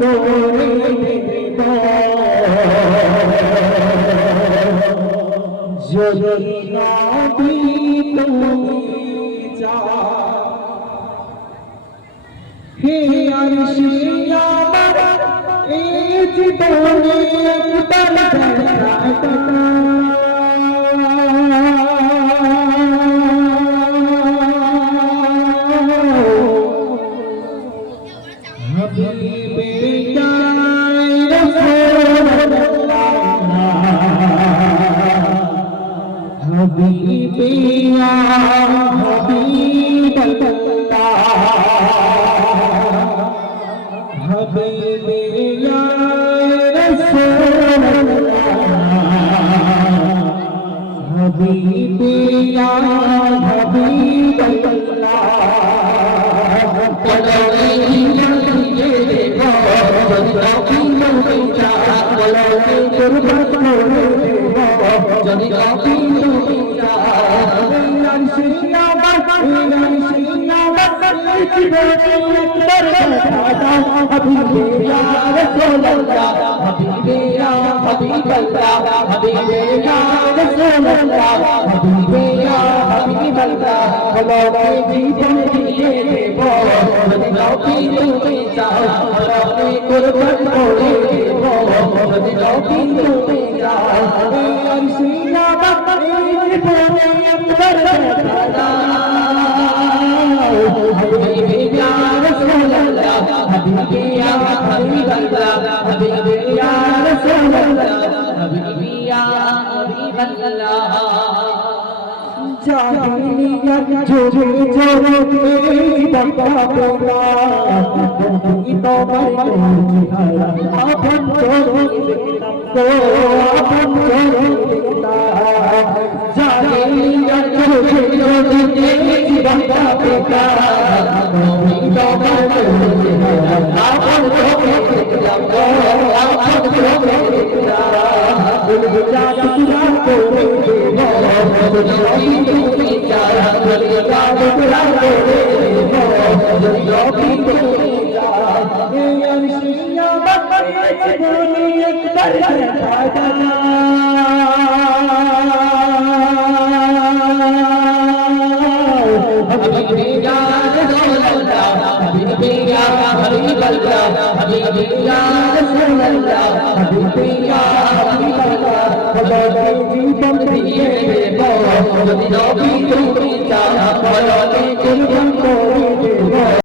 করে দেব যদি নবী তুমি চাও হে আরশে আমার এই জীবনে একবার দেখা হাবিবে ইয়া রাসূলুল্লাহ হাবিবে ইয়া হাবিবাল্লাহ হাবিবে ইয়া রাসূলুল্লাহ হাবিবে ইয়া হাবিবাল্লাহ যদি কবি তুমি চাও কুরবান করে দেব যদি কবি তুমি চাও حبيبي يا رسول الله حبيبي يا حبيب الله حبيبي يا رسول الله حبيبي يا حبيب الله জাহিলিয়াত জোরে জোরে বাবা তোরা তুমি তোমার চেহারা আপন চোখে দেখলাম গো আপন চোখে দেখলাম জাহিলিয়াত জোরে জোরে বাবা তোরা তুমি তোমার চেহারা আপন চোখে দেখলাম গো আপন চোখে দেখলাম বুঝা টুকরা করে দেব তুমি চারা বলি টুকরা করে দেব যদি তুমি চারা এই আরশিয়া বাকিয়ে বলি একবার দেখা জানা حبيبي يا رسول الله حبيبي يا حبيب الله حبيبي يا رسول الله حبيبي يا حبيب الله حبيبي জীবন দিয়ে দেব যদি নবী তুমি চাও বলো কুরবান করে